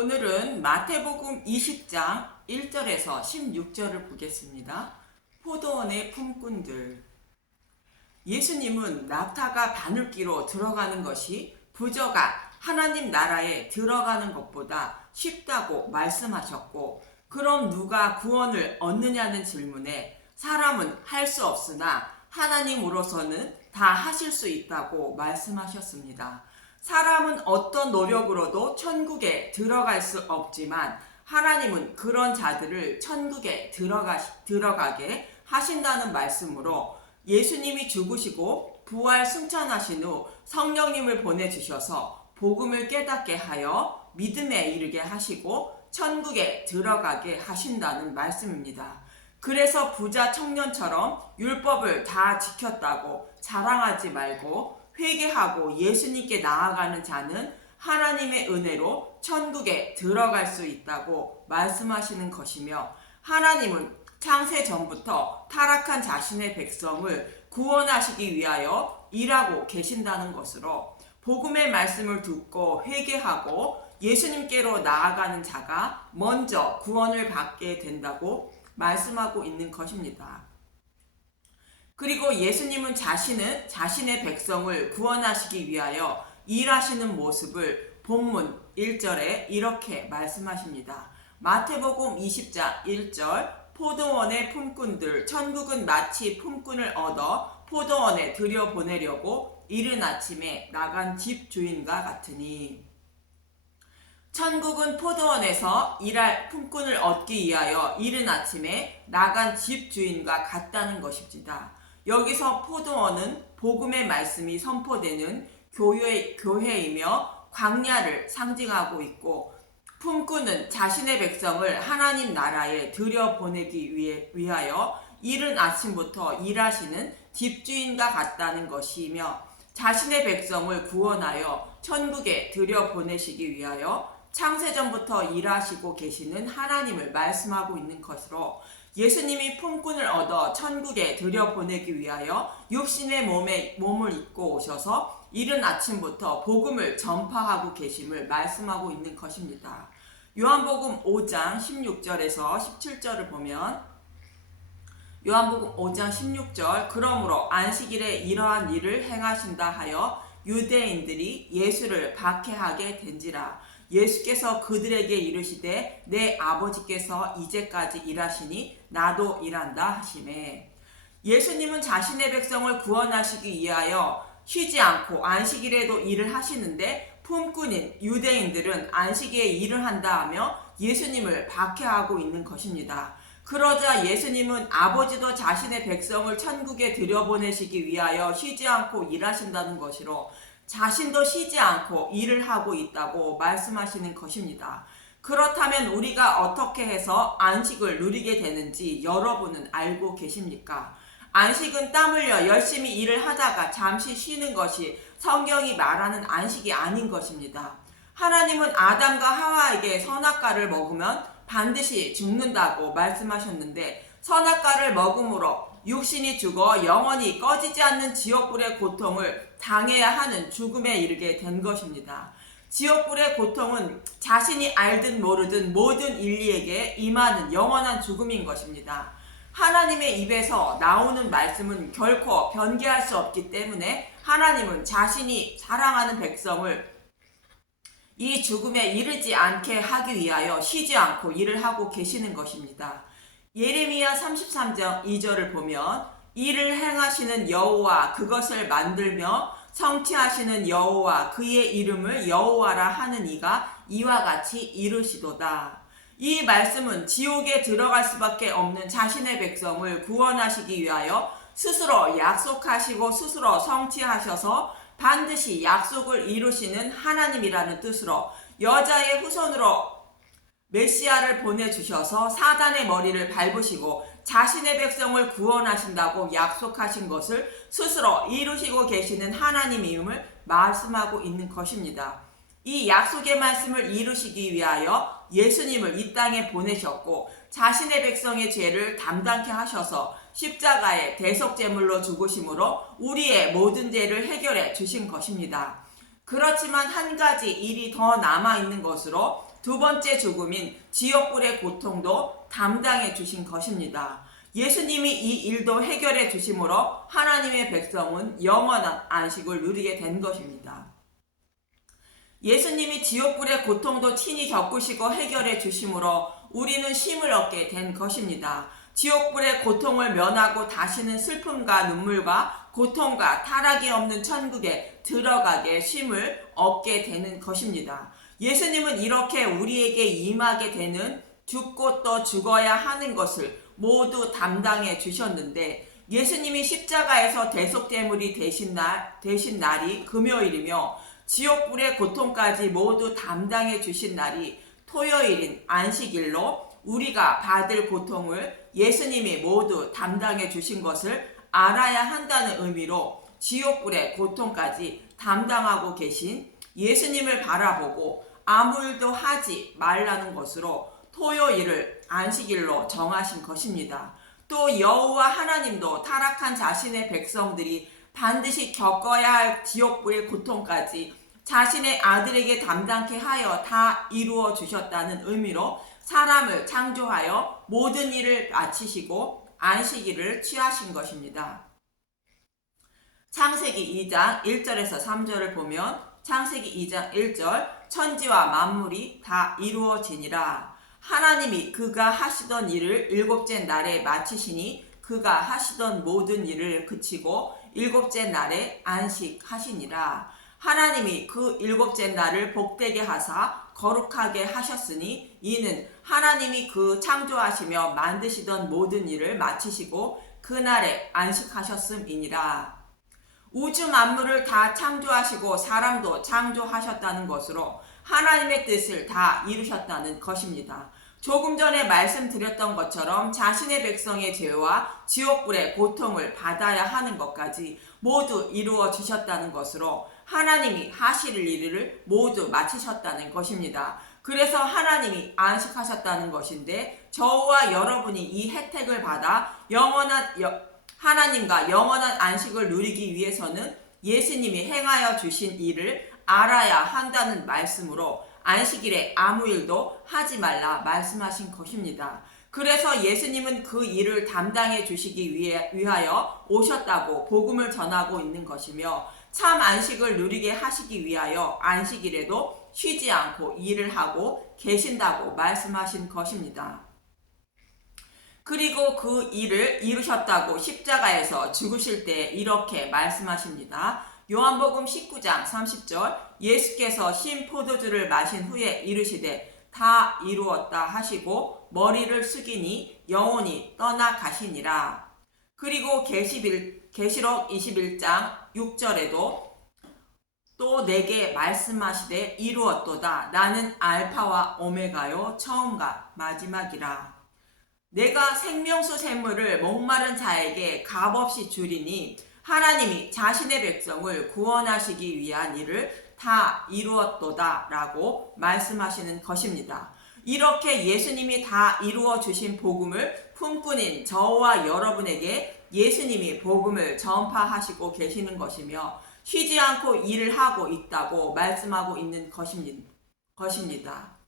오늘은 마태복음 20장 1절에서 16절을 보겠습니다. 포도원의 품꾼들. 예수님은 낙타가 바늘기로 들어가는 것이 부자가 하나님 나라에 들어가는 것보다 쉽다고 말씀하셨고, 그럼 누가 구원을 얻느냐는 질문에 사람은 할 수 없으나 하나님으로서는 다 하실 수 있다고 말씀하셨습니다. 사람은 어떤 노력으로도 천국에 들어갈 수 없지만 하나님은 그런 자들을 천국에 들어가게 하신다는 말씀으로 예수님이 죽으시고 부활 승천하신 후 성령님을 보내주셔서 복음을 깨닫게 하여 믿음에 이르게 하시고 천국에 들어가게 하신다는 말씀입니다. 그래서 부자 청년처럼 율법을 다 지켰다고 자랑하지 말고 회개하고 예수님께 나아가는 자는 하나님의 은혜로 천국에 들어갈 수 있다고 말씀하시는 것이며, 하나님은 창세 전부터 타락한 자신의 백성을 구원하시기 위하여 일하고 계신다는 것으로 복음의 말씀을 듣고 회개하고 예수님께로 나아가는 자가 먼저 구원을 받게 된다고 말씀하고 있는 것입니다. 그리고 예수님은 자신의 백성을 구원하시기 위하여 일하시는 모습을 본문 1절에 이렇게 말씀하십니다. 마태복음 20장 1절, 포도원의 품꾼들, 천국은 마치 품꾼을 얻어 포도원에 들여보내려고 이른 아침에 나간 집주인과 같으니. 천국은 포도원에서 일할 품꾼을 얻기 위하여 이른 아침에 나간 집주인과 같다는 것입니다. 여기서 포도원은 복음의 말씀이 선포되는 교회이며 광야를 상징하고 있고, 품꾼은 자신의 백성을 하나님 나라에 들여보내기 위하여 이른 아침부터 일하시는 집주인과 같다는 것이며, 자신의 백성을 구원하여 천국에 들여보내시기 위하여 창세전부터 일하시고 계시는 하나님을 말씀하고 있는 것으로, 예수님이 품꾼을 얻어 천국에 들여보내기 위하여 육신의 몸을 입고 오셔서 이른 아침부터 복음을 전파하고 계심을 말씀하고 있는 것입니다. 요한복음 5장 16절에서 17절을 보면, 요한복음 5장 16절, 그러므로 안식일에 이러한 일을 행하신다 하여 유대인들이 예수를 박해하게 된지라. 예수께서 그들에게 이르시되 내 아버지께서 이제까지 일하시니 나도 일한다 하시매. 예수님은 자신의 백성을 구원하시기 위하여 쉬지 않고 안식일에도 일을 하시는데, 품꾼인 유대인들은 안식일에 일을 한다 하며 예수님을 박해하고 있는 것입니다. 그러자 예수님은 아버지도 자신의 백성을 천국에 들여보내시기 위하여 쉬지 않고 일하신다는 것으로 자신도 쉬지 않고 일을 하고 있다고 말씀하시는 것입니다. 그렇다면 우리가 어떻게 해서 안식을 누리게 되는지 여러분은 알고 계십니까? 안식은 땀 흘려 열심히 일을 하다가 잠시 쉬는 것이 성경이 말하는 안식이 아닌 것입니다. 하나님은 아담과 하와에게 선악과를 먹으면 반드시 죽는다고 말씀하셨는데, 선악과를 먹음으로 육신이 죽어 영원히 꺼지지 않는 지옥불의 고통을 당해야 하는 죽음에 이르게 된 것입니다. 지옥불의 고통은 자신이 알든 모르든 모든 인류에게 임하는 영원한 죽음인 것입니다. 하나님의 입에서 나오는 말씀은 결코 변개할 수 없기 때문에 하나님은 자신이 사랑하는 백성을 이 죽음에 이르지 않게 하기 위하여 쉬지 않고 일을 하고 계시는 것입니다. 예레미야 33장 2절을 보면, 이를 행하시는 여호와 그것을 만들며 성취하시는 여호와 그의 이름을 여호와라 하는 이가 이와 같이 이르시도다. 이 말씀은 지옥에 들어갈 수밖에 없는 자신의 백성을 구원하시기 위하여 스스로 약속하시고 스스로 성취하셔서 반드시 약속을 이루시는 하나님이라는 뜻으로 여자의 후손으로 메시아를 보내주셔서 사단의 머리를 밟으시고 자신의 백성을 구원하신다고 약속하신 것을 스스로 이루시고 계시는 하나님임을 말씀하고 있는 것입니다. 이 약속의 말씀을 이루시기 위하여 예수님을 이 땅에 보내셨고, 자신의 백성의 죄를 담당케 하셔서 십자가에 대속제물로 죽으심으로 우리의 모든 죄를 해결해 주신 것입니다. 그렇지만 한 가지 일이 더 남아있는 것으로, 두 번째 죽음인 지옥불의 고통도 담당해 주신 것입니다. 예수님이 이 일도 해결해 주심으로 하나님의 백성은 영원한 안식을 누리게 된 것입니다. 예수님이 지옥불의 고통도 친히 겪으시고 해결해 주심으로 우리는 쉼을 얻게 된 것입니다. 지옥불의 고통을 면하고 다시는 슬픔과 눈물과 고통과 타락이 없는 천국에 들어가게 쉼을 얻게 되는 것입니다. 예수님은 이렇게 우리에게 임하게 되는 죽고 또 죽어야 하는 것을 모두 담당해 주셨는데, 예수님이 십자가에서 대속제물이 되신 날이 금요일이며 지옥불의 고통까지 모두 담당해 주신 날이 토요일인 안식일로 우리가 받을 고통을 예수님이 모두 담당해 주신 것을 알아야 한다는 의미로 지옥불의 고통까지 담당하고 계신 예수님을 바라보고 아무 일도 하지 말라는 것으로 토요일을 안식일로 정하신 것입니다. 또 여호와 하나님도 타락한 자신의 백성들이 반드시 겪어야 할 지옥불의 고통까지 자신의 아들에게 담당케 하여 다 이루어 주셨다는 의미로 사람을 창조하여 모든 일을 마치시고 안식일을 취하신 것입니다. 창세기 2장 1절에서 3절을 보면 창세기 2장 1절 천지와 만물이 다 이루어지니라. 하나님이 그가 하시던 일을 일곱째 날에 마치시니 그가 하시던 모든 일을 그치고 일곱째 날에 안식하시니라. 하나님이 그 일곱째 날을 복되게 하사 거룩하게 하셨으니 이는 하나님이 그 창조하시며 만드시던 모든 일을 마치시고 그날에 안식하셨음이니라. 우주 만물을 다 창조하시고 사람도 창조하셨다는 것으로 하나님의 뜻을 다 이루셨다는 것입니다. 조금 전에 말씀드렸던 것처럼 자신의 백성의 죄와 지옥불의 고통을 받아야 하는 것까지 모두 이루어 주셨다는 것으로 하나님이 하실 일을 모두 마치셨다는 것입니다. 그래서 하나님이 안식하셨다는 것인데, 저와 여러분이 이 혜택을 받아 하나님과 영원한 안식을 누리기 위해서는 예수님이 행하여 주신 일을 알아야 한다는 말씀으로 안식일에 아무 일도 하지 말라 말씀하신 것입니다. 그래서 예수님은 그 일을 담당해 주시기 위하여 오셨다고 복음을 전하고 있는 것이며, 참 안식을 누리게 하시기 위하여 안식일에도 쉬지 않고 일을 하고 계신다고 말씀하신 것입니다. 그리고 그 일을 이루셨다고 십자가에서 죽으실 때 이렇게 말씀하십니다. 요한복음 19장 30절 예수께서 신 포도주를 마신 후에 이르시되 다 이루었다 하시고 머리를 숙이니 영혼이 떠나가시니라. 그리고 계시록 21장 6절에도 또 내게 말씀하시되 이루었도다. 나는 알파와 오메가요 처음과 마지막이라. 내가 생명수 샘물을 목마른 자에게 값없이 주리니 하나님이 자신의 백성을 구원하시기 위한 일을 다 이루었도다 라고 말씀하시는 것입니다. 이렇게 예수님이 다 이루어 주신 복음을 품꾼인 저와 여러분에게 예수님이 복음을 전파하시고 계시는 것이며 쉬지 않고 일을 하고 있다고 말씀하고 있는 것입니다.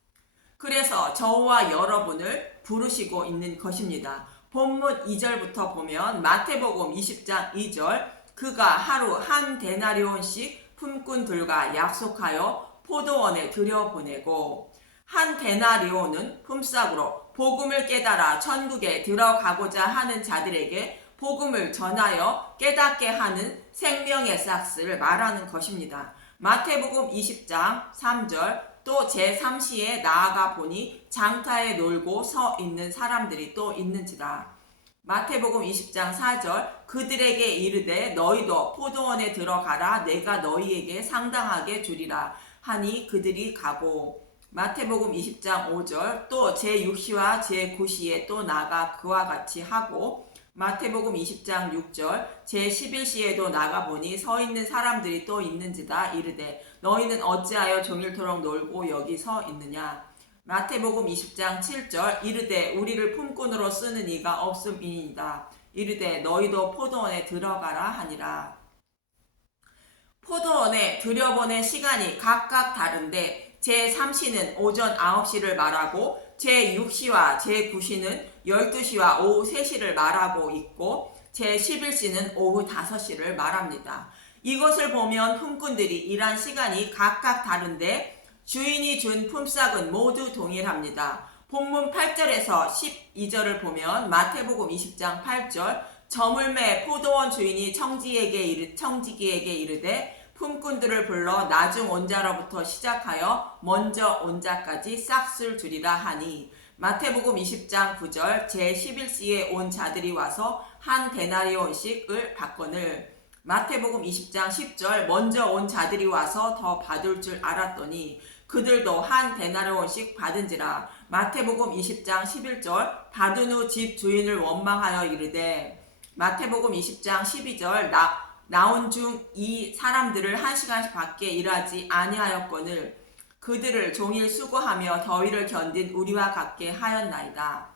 그래서 저와 여러분을 부르시고 있는 것입니다. 본문 2절부터 보면 마태복음 20장 2절 그가 하루 한 데나리온씩 품꾼들과 약속하여 포도원에 들여보내고, 한 데나리온은 품삯으로 복음을 깨달아 천국에 들어가고자 하는 자들에게 복음을 전하여 깨닫게 하는 생명의 싹스를 말하는 것입니다. 마태복음 20장 3절 또 제3시에 나아가 보니 장타에 놀고 서 있는 사람들이 또 있는지라. 마태복음 20장 4절 그들에게 이르되 너희도 포도원에 들어가라. 내가 너희에게 상당하게 주리라 하니 그들이 가고. 마태복음 20장 5절 또 제6시와 제9시에 또 나가 그와 같이 하고. 마태복음 20장 6절 제11시에도 나가보니 서 있는 사람들이 또 있는지다. 이르되 너희는 어찌하여 종일토록 놀고 여기 서 있느냐. 마태복음 20장 7절 이르되 우리를 품꾼으로 쓰는 이가 없음이니이다. 이르되 너희도 포도원에 들어가라 하니라. 포도원에 들여보낸 시간이 각각 다른데 제3시는 오전 9시를 말하고 제6시와 제9시는 12시와 오후 3시를 말하고 있고 제11시는 오후 5시를 말합니다. 이것을 보면 품꾼들이 일한 시간이 각각 다른데 주인이 준 품삯은 모두 동일합니다. 본문 8절에서 12절을 보면 마태복음 20장 8절 저물매 포도원 주인이 청지기에게 이르되 품꾼들을 불러 나중 온 자로부터 시작하여 먼저 온 자까지 싹쓸 주리라 하니 마태복음 20장 9절 제11시에 온 자들이 와서 한 데나리온씩을 받거늘 마태복음 20장 10절 먼저 온 자들이 와서 더 받을 줄 알았더니 그들도 한 데나리온씩 받은지라 마태복음 20장 11절 받은 후 집 주인을 원망하여 이르되 마태복음 20장 12절 나온 중 이 사람들을 1시간씩 밖에 일하지 아니하였거늘 그들을 종일 수고하며 더위를 견딘 우리와 같게 하였나이다.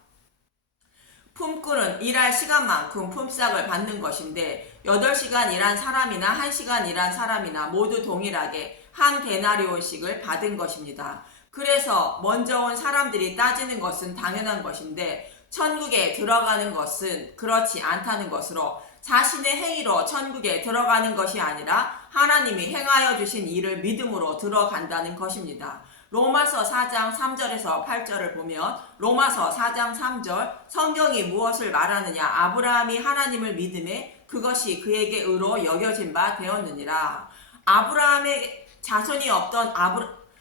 품꾼은 일할 시간만큼 품삯을 받는 것인데 8시간 일한 사람이나 1시간 일한 사람이나 모두 동일하게 한 데나리온씩을 받은 것입니다. 그래서 먼저 온 사람들이 따지는 것은 당연한 것인데 천국에 들어가는 것은 그렇지 않다는 것으로 자신의 행위로 천국에 들어가는 것이 아니라 하나님이 행하여 주신 일을 믿음으로 들어간다는 것입니다. 로마서 4장 3절에서 8절을 보면 로마서 4장 3절 성경이 무엇을 말하느냐 아브라함이 하나님을 믿음에 그것이 그에게 의로 여겨진 바 되었느니라. 아브라함의 자손이 없던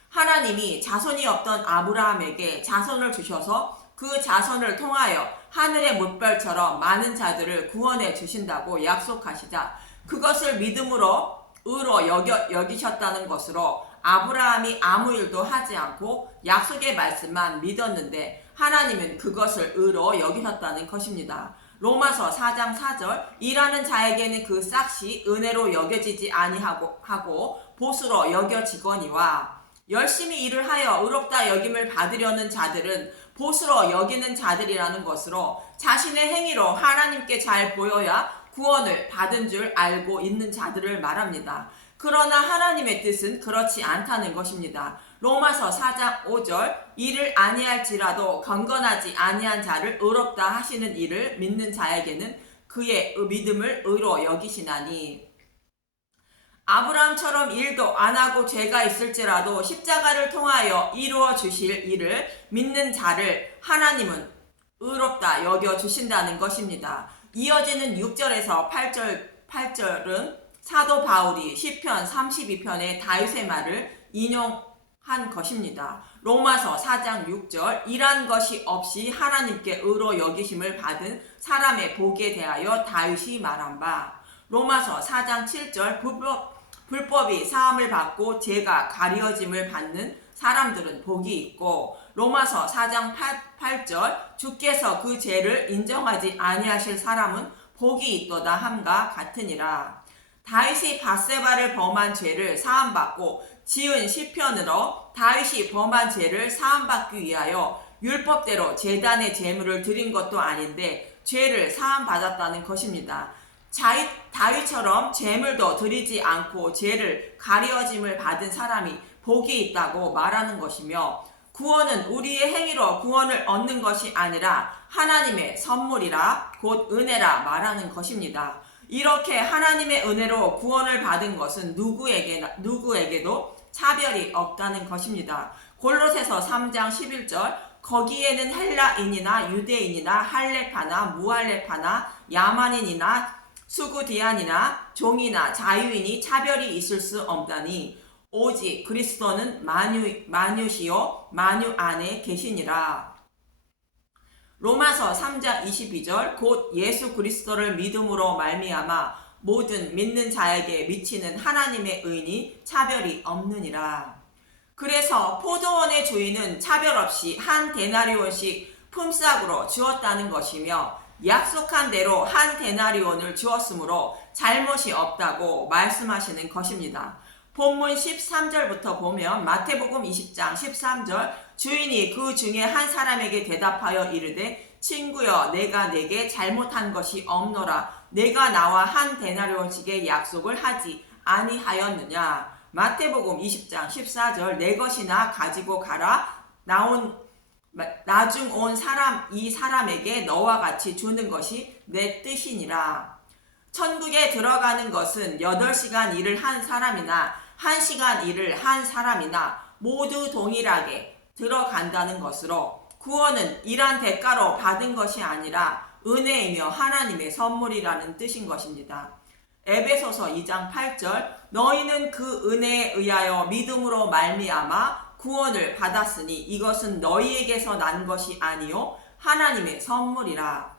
하나님이 자손이 없던 아브라함에게 자손을 주셔서 그 자손을 통하여 하늘의 물결처럼 많은 자들을 구원해 주신다고 약속하시자 그것을 믿음으로 의로 여기셨다는 것으로 아브라함이 아무 일도 하지 않고 약속의 말씀만 믿었는데 하나님은 그것을 의로 여기셨다는 것입니다. 로마서 4장 4절 일하는 자에게는 그 싹이 은혜로 여겨지지 아니하고 보수로 여겨지거니와 열심히 일을 하여 의롭다 여김을 받으려는 자들은 보수로 여기는 자들이라는 것으로 자신의 행위로 하나님께 잘 보여야 구원을 받은 줄 알고 있는 자들을 말합니다. 그러나 하나님의 뜻은 그렇지 않다는 것입니다. 로마서 4장 5절 이를 아니할지라도 경건하지 아니한 자를 의롭다 하시는 이를 믿는 자에게는 그의 믿음을 의로 여기시나니 아브라함처럼 일도 안 하고 죄가 있을지라도 십자가를 통하여 이루어 주실 일을 믿는 자를 하나님은 의롭다 여겨 주신다는 것입니다. 이어지는 6절에서 8절은 사도 바울이 시편 32편의 다윗의 말을 인용한 것입니다. 로마서 4장 6절 일한 것이 없이 하나님께 의로 여기심을 받은 사람의 복에 대하여 다윗이 말한 바 로마서 4장 7절 불법이 사함을 받고 죄가 가려짐을 받는 사람들은 복이 있고 로마서 4장 8절 주께서 그 죄를 인정하지 아니하실 사람은 복이 있도다 함과 같으니라. 다윗이 밧세바를 범한 죄를 사함받고 지은 시편으로 다윗이 범한 죄를 사함받기 위하여 율법대로 제단의 제물을 드린 것도 아닌데 죄를 사함받았다는 것입니다. 다윗처럼 제물도 드리지 않고 죄를 가려짐을 받은 사람이 복이 있다고 말하는 것이며 구원은 우리의 행위로 구원을 얻는 것이 아니라 하나님의 선물이라 곧 은혜라 말하는 것입니다. 이렇게 하나님의 은혜로 구원을 받은 것은 누구에게도 차별이 없다는 것입니다. 골로새서 3장 11절 거기에는 헬라인이나 유대인이나 할례파나 무할례파나 야만인이나 수구디안이나 종이나 자유인이 차별이 있을 수 없다니 오직 그리스도는 만유시요 만유 안에 계시니라. 로마서 3장 22절 곧 예수 그리스도를 믿음으로 말미암아 모든 믿는 자에게 미치는 하나님의 의니 차별이 없느니라. 그래서 포도원의 주인은 차별 없이 한 데나리온씩 품삯으로 주었다는 것이며 약속한 대로 한 데나리온을 주었으므로 잘못이 없다고 말씀하시는 것입니다. 본문 13절부터 보면 마태복음 20장 13절 주인이 그 중에 한 사람에게 대답하여 이르되 친구여 내가 내게 잘못한 것이 없노라 내가 나와 한 데나리온씩의 약속을 하지 아니하였느냐 마태복음 20장 14절 내 것이나 가지고 가라 나중 온 사람 이 사람에게 너와 같이 주는 것이 내 뜻이니라. 천국에 들어가는 것은 8시간 일을 한 사람이나 1시간 일을 한 사람이나 모두 동일하게 들어간다는 것으로 구원은 일한 대가로 받은 것이 아니라 은혜이며 하나님의 선물이라는 뜻인 것입니다. 에베소서 2장 8절 너희는 그 은혜에 의하여 믿음으로 말미암아 구원을 받았으니 이것은 너희에게서 난 것이 아니요 하나님의 선물이라.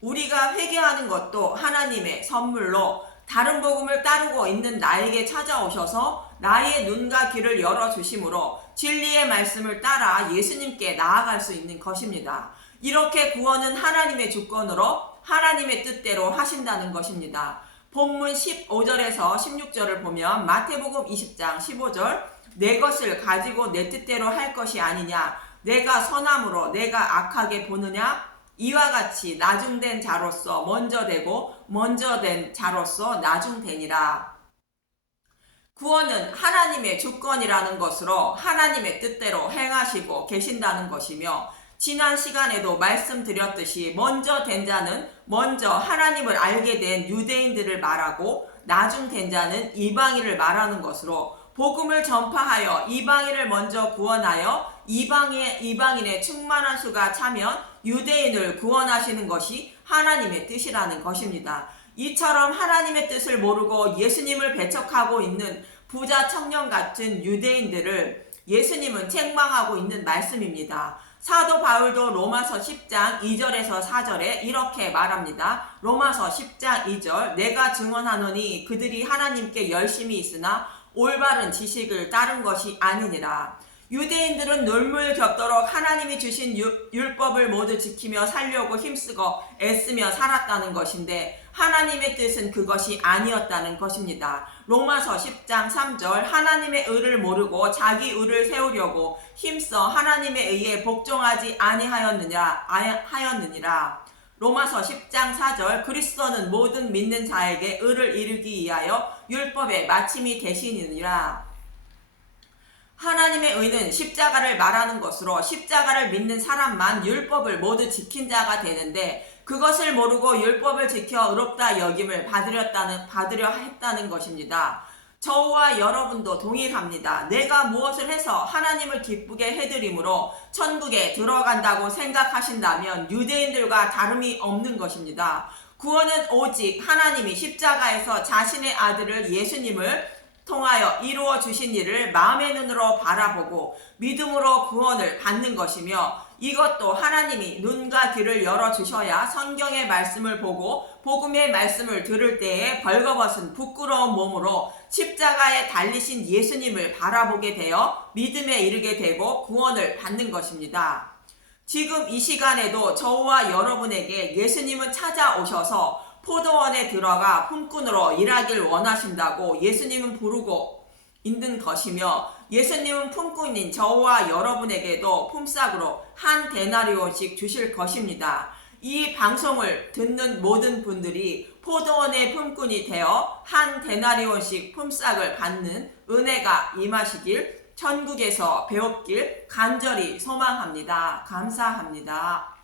우리가 회개하는 것도 하나님의 선물로 다른 복음을 따르고 있는 나에게 찾아오셔서 나의 눈과 귀를 열어주심으로 진리의 말씀을 따라 예수님께 나아갈 수 있는 것입니다. 이렇게 구원은 하나님의 주권으로 하나님의 뜻대로 하신다는 것입니다. 본문 15절에서 16절을 보면 마태복음 20장 15절 내 것을 가지고 내 뜻대로 할 것이 아니냐 내가 선함으로 내가 악하게 보느냐 이와 같이 나중된 자로서 먼저 되고 먼저 된 자로서 나중되니라. 구원은 하나님의 주권이라는 것으로 하나님의 뜻대로 행하시고 계신다는 것이며 지난 시간에도 말씀드렸듯이 먼저 된 자는 먼저 하나님을 알게 된 유대인들을 말하고 나중된 자는 이방인을 말하는 것으로 복음을 전파하여 이방인을 먼저 구원하여 이방인의 충만한 수가 차면 유대인을 구원하시는 것이 하나님의 뜻이라는 것입니다. 이처럼 하나님의 뜻을 모르고 예수님을 배척하고 있는 부자 청년 같은 유대인들을 예수님은 책망하고 있는 말씀입니다. 사도 바울도 로마서 10장 2절에서 4절에 이렇게 말합니다. 로마서 10장 2절 내가 증언하노니 그들이 하나님께 열심히 있으나 올바른 지식을 따른 것이 아니니라. 유대인들은 눈물 겪도록 하나님이 주신 율법을 모두 지키며 살려고 힘쓰고 애쓰며 살았다는 것인데 하나님의 뜻은 그것이 아니었다는 것입니다. 로마서 10장 3절 하나님의 의를 모르고 자기 의를 세우려고 힘써 하나님에 의해 복종하지 아니하였느니라. 로마서 10장 4절 그리스도는 모든 믿는 자에게 의를 이루기 위하여 율법의 마침이 되시느니라. 하나님의 의는 십자가를 말하는 것으로 십자가를 믿는 사람만 율법을 모두 지킨 자가 되는데 그것을 모르고 율법을 지켜 의롭다 여김을 받으려 했다는 것입니다. 저와 여러분도 동일합니다. 내가 무엇을 해서 하나님을 기쁘게 해드림으로 천국에 들어간다고 생각하신다면 유대인들과 다름이 없는 것입니다. 구원은 오직 하나님이 십자가에서 자신의 아들을 예수님을 통하여 이루어 주신 일을 마음의 눈으로 바라보고 믿음으로 구원을 받는 것이며 이것도 하나님이 눈과 귀를 열어주셔야 성경의 말씀을 보고 복음의 말씀을 들을 때에 벌거벗은 부끄러운 몸으로 십자가에 달리신 예수님을 바라보게 되어 믿음에 이르게 되고 구원을 받는 것입니다. 지금 이 시간에도 저와 여러분에게 예수님은 찾아오셔서 포도원에 들어가 품꾼으로 일하길 원하신다고 예수님은 부르고 있는 것이며 예수님은 품꾼인 저와 여러분에게도 품삯으로 한 데나리온씩 주실 것입니다. 이 방송을 듣는 모든 분들이 포도원의 품꾼이 되어 한 데나리온씩 품삯을 받는 은혜가 임하시길 천국에서 배웠길 간절히 소망합니다. 감사합니다.